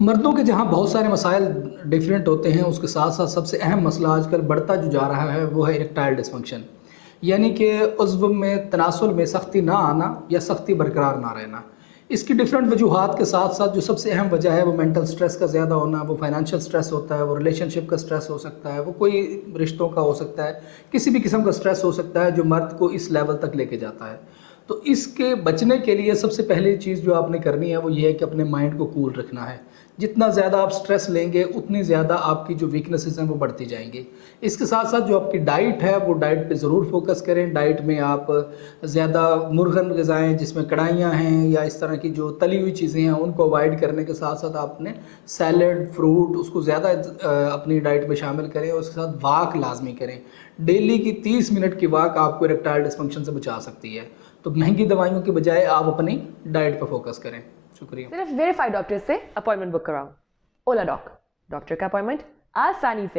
مردوں کے جہاں بہت سارے مسائل ڈیفرنٹ ہوتے ہیں، اس کے ساتھ ساتھ سب سے اہم مسئلہ آج کل بڑھتا جو جا رہا ہے وہ ہے اریکٹائل ڈسفنکشن، یعنی کہ عضو میں تناسل میں سختی نہ آنا یا سختی برقرار نہ رہنا۔ اس کی ڈیفرنٹ وجوہات کے ساتھ ساتھ جو سب سے اہم وجہ ہے وہ مینٹل سٹریس کا زیادہ ہونا، وہ فائنینشیل سٹریس ہوتا ہے، وہ ریلیشن شپ کا سٹریس ہو سکتا ہے، وہ کوئی رشتوں کا ہو سکتا ہے، کسی بھی قسم کا سٹریس ہو سکتا ہے جو مرد کو اس لیول تک لے کے جاتا ہے۔ تو اس کے بچنے کے لیے سب سے پہلی چیز جو آپ نے کرنی ہے وہ یہ ہے کہ اپنے مائنڈ کو کول رکھنا ہے۔ جتنا زیادہ آپ سٹریس لیں گے اتنی زیادہ آپ کی جو ویکنسز ہیں وہ بڑھتی جائیں گی۔ اس کے ساتھ ساتھ جو آپ کی ڈائٹ ہے وہ ڈائٹ پہ ضرور فوکس کریں۔ ڈائٹ میں آپ زیادہ مرغن غذائیں جس میں کڑھائیاں ہیں یا اس طرح کی جو تلی ہوئی چیزیں ہیں ان کو اوائڈ کرنے کے ساتھ ساتھ آپ نے سیلڈ، فروٹ اس کو زیادہ اپنی ڈائٹ میں شامل کریں، اور اس کے ساتھ واک لازمی کریں۔ ڈیلی کی 30 منٹ کی واک آپ کو اریکٹائل ڈسفنکشن سے بچا سکتی ہے۔ تو مہنگی دوائیوں کے بجائے آپ اپنی ڈائٹ پہ فوکس کریں۔ شکریہ۔ صرف ویریفائڈ ڈاکٹر سے اپوائنٹمنٹ بک کراؤ۔ اولاڈاک، ڈاکٹر کا اپوائنٹمنٹ آسانی سے